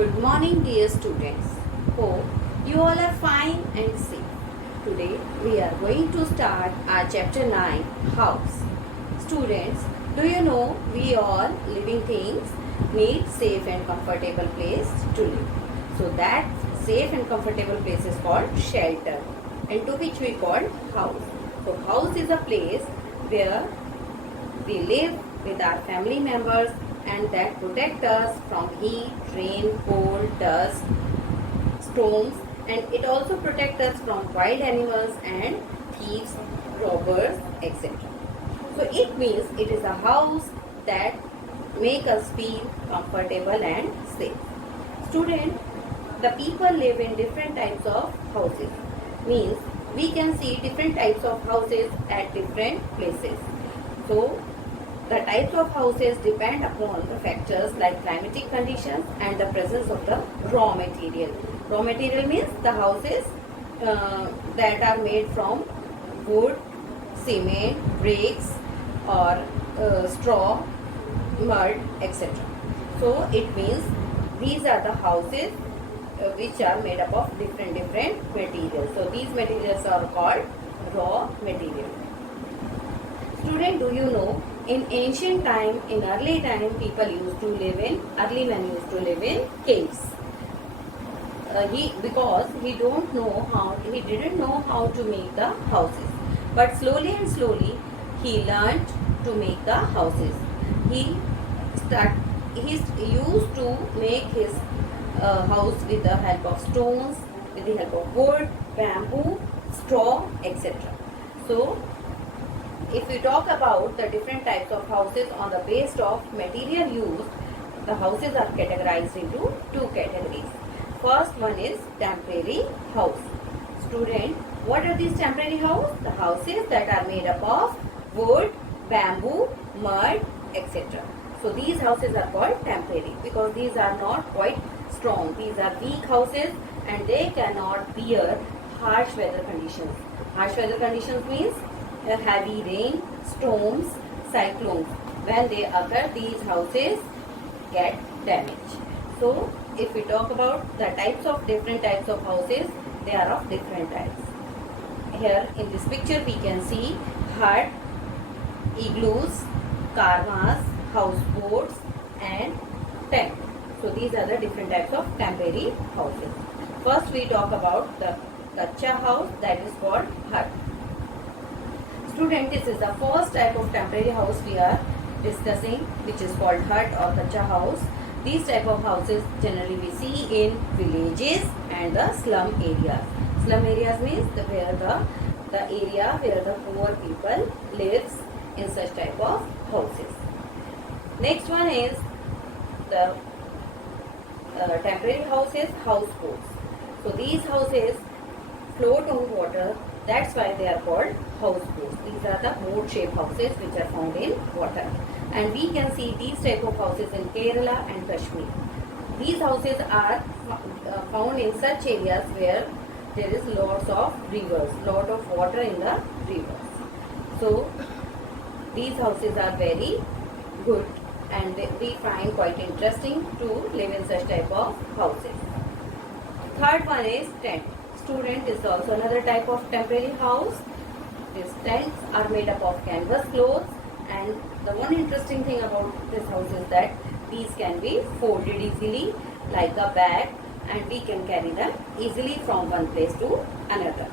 Good morning, dear students. Hope you all are fine and safe. Today we are going to start our chapter 9, House. Students, do you know we all living things need safe and comfortable place to live. So that safe and comfortable place is called shelter, and to which we call house. So house is a place where we live with our family members and that protect us from heat, rain, cold, dust, storms, and it also protects us from wild animals and thieves, robbers, etc. So it means it is a house that make us feel comfortable and safe. Student, the people live in different types of houses. Means we can see different types of houses at different places. So the types of houses depend upon the factors like climatic conditions and the presence of the raw material. Raw material means the houses that are made from wood, cement, bricks or straw, mud, etc. So it means these are the houses which are made up of different materials. So these materials are called raw material. Student, do you know in ancient time, in early time, early men used to live in caves. Because he didn't know how to make the houses. But slowly and slowly, he learned to make the houses. He used to make his house with the help of stones, with the help of wood, bamboo, straw, etc. So if we talk about the different types of houses on the basis of material used, the houses are categorized into two categories. First one is temporary house. Student, what are these temporary houses? The houses that are made up of wood, bamboo, mud, etc. So these houses are called temporary because these are not quite strong. These are weak houses and they cannot bear harsh weather conditions. Harsh weather conditions means heavy rain, storms, cyclones. When they occur, these houses get damaged. So, if we talk about the different types of houses, they are of different types. Here in this picture, we can see hut, igloos, karmas, houseboats, and tent. So, these are the different types of temporary houses. First, we talk about the kacha house, that is called hut. Student, this is the first type of temporary house we are discussing, which is called hut or kacha house. These type of houses generally we see in villages and the slum areas. Slum areas means the area where the poor people lives in such type of houses. Next one is the temporary houses, houseboats. So these houses float on water. That's why they are called houseboats. These are the boat-shaped houses which are found in water. And we can see these type of houses in Kerala and Kashmir. These houses are found in such areas where there is lots of rivers, lot of water in the rivers. So these houses are very good and we find quite interesting to live in such type of houses. Third one is tent. Student, is also another type of temporary house. These tents are made up of canvas clothes, and the one interesting thing about this house is that these can be folded easily like a bag and we can carry them easily from one place to another.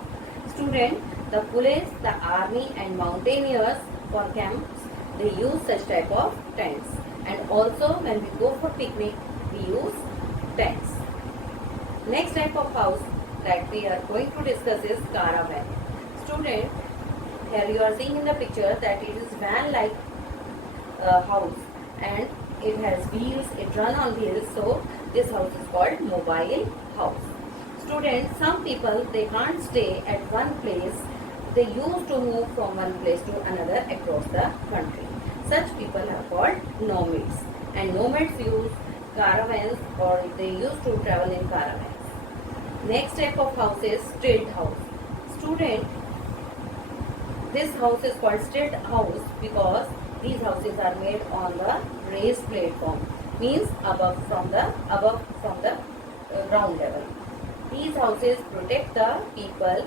Student, the police, the army and mountaineers for camps, they use such type of tents, and also when we go for picnic we use tents. Next type of house that we are going to discuss is caravan. Student, here you are seeing in the picture that it is van-like house and it has wheels, it runs on wheels, so this house is called mobile house. Student, some people they can't stay at one place, they used to move from one place to another across the country. Such people are called nomads, and nomads use caravans or they used to travel in caravans. Next type of house is stilt house. Student, this house is called stilt house because these houses are made on the raised platform means above from the ground level. These houses protect the people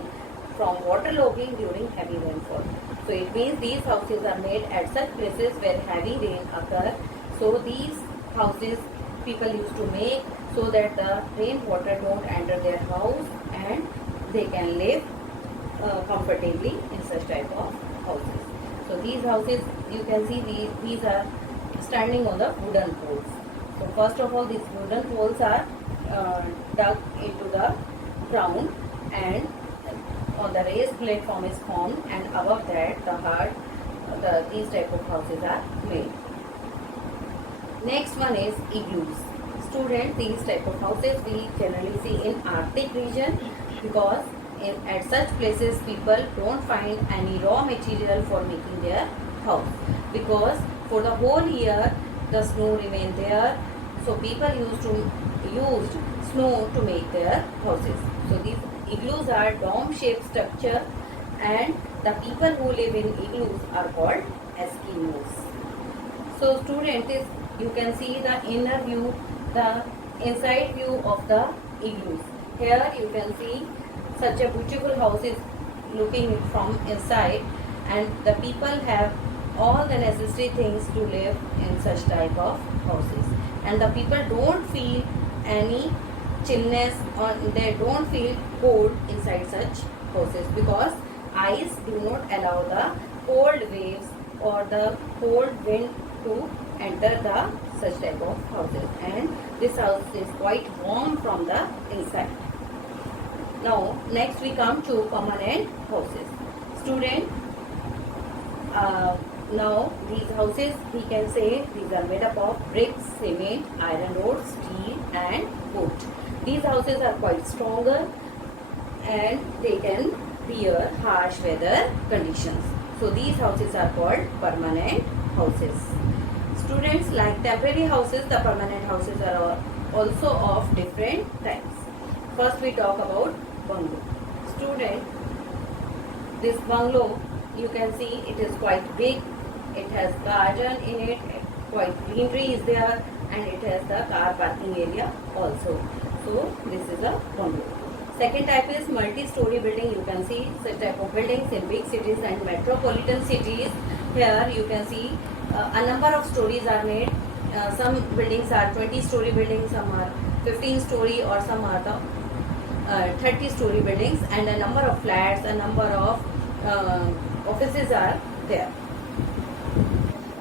from waterlogging during heavy rainfall. So it means these houses are made at such places where heavy rain occur. So these houses people used to make so that the rainwater don't enter their house and they can live comfortably in such type of houses. So these houses, you can see these are standing on the wooden poles. So first of all, these wooden poles are dug into the ground, and on the raised platform is formed, and above that these type of houses are made. Next one is igloos. Student, these type of houses we generally see in Arctic region, because at such places people don't find any raw material for making their house, because for the whole year the snow remained there, so people used snow to make their houses. So these igloos are dome shaped structure, and the people who live in igloos are called Eskimos. So student, you can see the inner view, the inside view of the igloos. Here you can see such a beautiful house is looking from inside, and the people have all the necessary things to live in such type of houses, and the people don't feel any chillness or they don't feel cold inside such houses, because ice do not allow the cold waves or the cold wind to enter the such type of houses, and this house is quite warm from the inside. Now next we come to permanent houses. Student, now these houses we can say these are made up of bricks, cement, iron rods, steel and wood. These houses are quite stronger and they can bear harsh weather conditions. So these houses are called permanent houses. Students, like temporary houses, the permanent houses are also of different types. First we talk about bungalow. Student, this bungalow, you can see it is quite big, it has garden in it, quite greenery is there, and it has the car parking area also. So this is a bungalow. Second type is multi-story building. You can see such type of buildings in big cities and metropolitan cities. Here you can see a number of stories are made. Some buildings are 20-story buildings, some are 15-story, or some are the 30-story buildings, and a number of flats, a number of offices are there.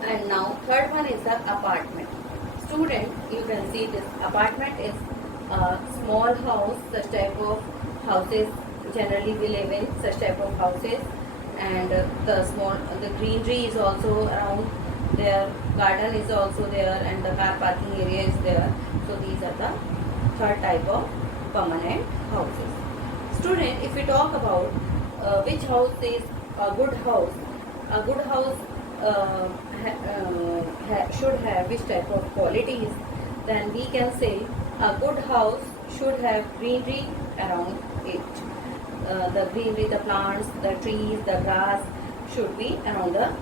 And now third one is the apartment. Student, you can see this apartment is a small house. Such type of houses generally we live in such type of houses, and the greenery is also around there, garden is also there, and the car parking area is there. So these are the third type of permanent houses. Student, if we talk about which house is a good house should have which type of qualities, then we can say a good house should have greenery around it. The greenery, the plants, the trees, the grass should be around the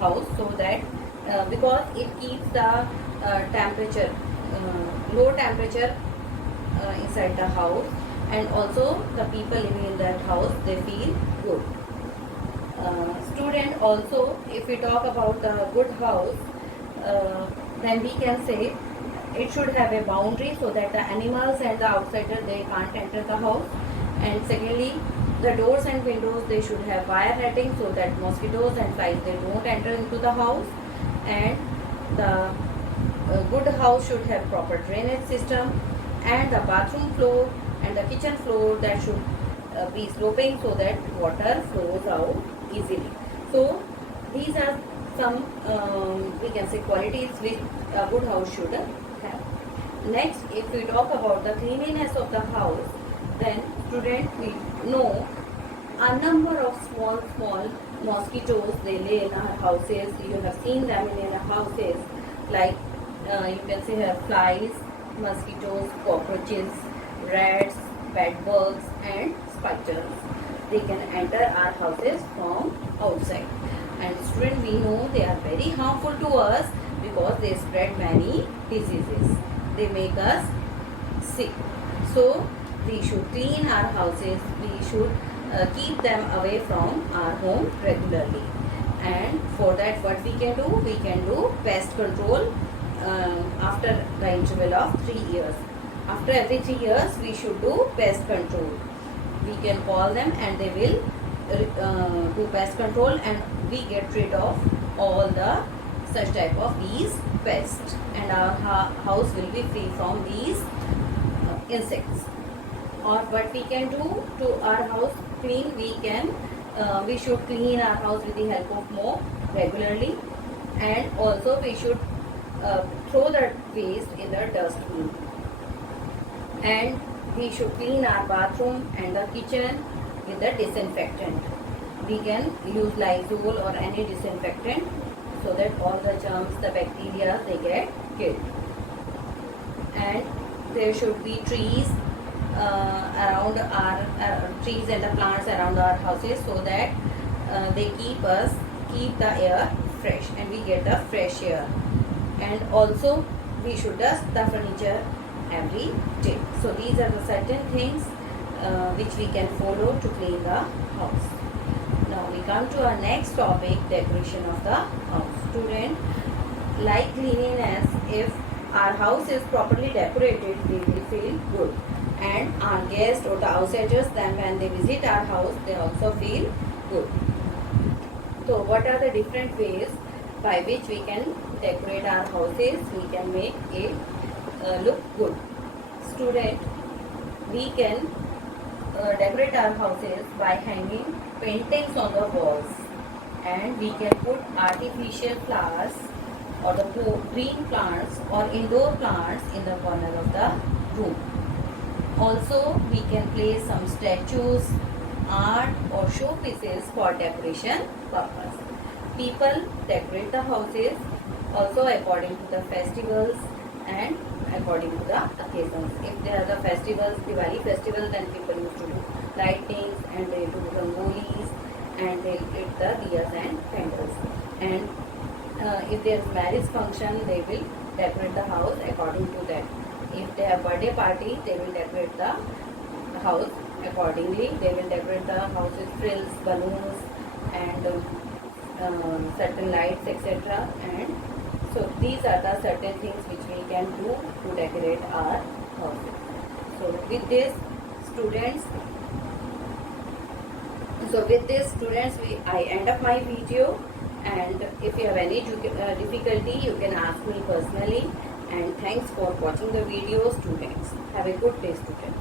house, so that because it keeps the temperature, low temperature inside the house, and also the people living in that house, they feel good. Student, also if we talk about the good house, then we can say it should have a boundary so that the animals and the outsider they can't enter the house. And secondly, the doors and windows, they should have wire netting so that mosquitoes and flies they don't enter into the house. And the good house should have proper drainage system, and the bathroom floor and the kitchen floor that should be sloping so that water flows out easily. So these are some we can say qualities which a good house should have. Next, if we talk about the cleanliness of the house, then student, we know a number of small mosquitoes they lay in our houses. You have seen them in our houses, like you can see here flies, mosquitoes, cockroaches, rats, bedbugs and spiders. They can enter our houses from outside, and student, we know they are very harmful to us, because they spread many diseases. They make us sick. So we should clean our houses. We should keep them away from our home regularly. And for that, what we can do? We can do pest control after the interval of 3 years. After every 3 years, we should do pest control. We can call them and they will do pest control, and we get rid of all the such type of these pests, and our house will be free from these insects. Or what we can do to our house clean, we should clean our house with the help of mop regularly, and also we should throw the waste in the dustbin, and we should clean our bathroom and the kitchen with the disinfectant. We can use Lysol or any disinfectant so that all the germs, the bacteria, they get killed. And there should be trees around our trees and the plants around our houses, so that they keep the air fresh and we get the fresh air. And also we should dust the furniture every day. So these are the certain things which we can follow to clean the house. Now we come to our next topic, decoration of the house. Student, like cleanliness, if our house is properly decorated, we will feel good, and our guests or the outsiders, then when they visit our house, they also feel good. So what are the different ways by which we can decorate our houses? We can make it look good. Student, we can decorate our houses by hanging paintings on the walls, and we can put artificial flowers or the green plants or indoor plants in the corner of the room. Also, we can place some statues, art or showpieces for decoration purpose. People decorate the houses also according to the festivals and according to the occasions. If there are the festivals, Diwali festival, then people used to do lightings and they do rangolis and they lit the diyas and candles. And if there is marriage function, they will decorate the house according to that. If they have birthday party, they will decorate the house accordingly. They will decorate the house with frills, balloons and certain lights, etc. And so these are the certain things which we can do to decorate our house. So with this, students, I end up my video. And if you have any difficulty, you can ask me personally. And thanks for watching the video, students. Have a good day, students.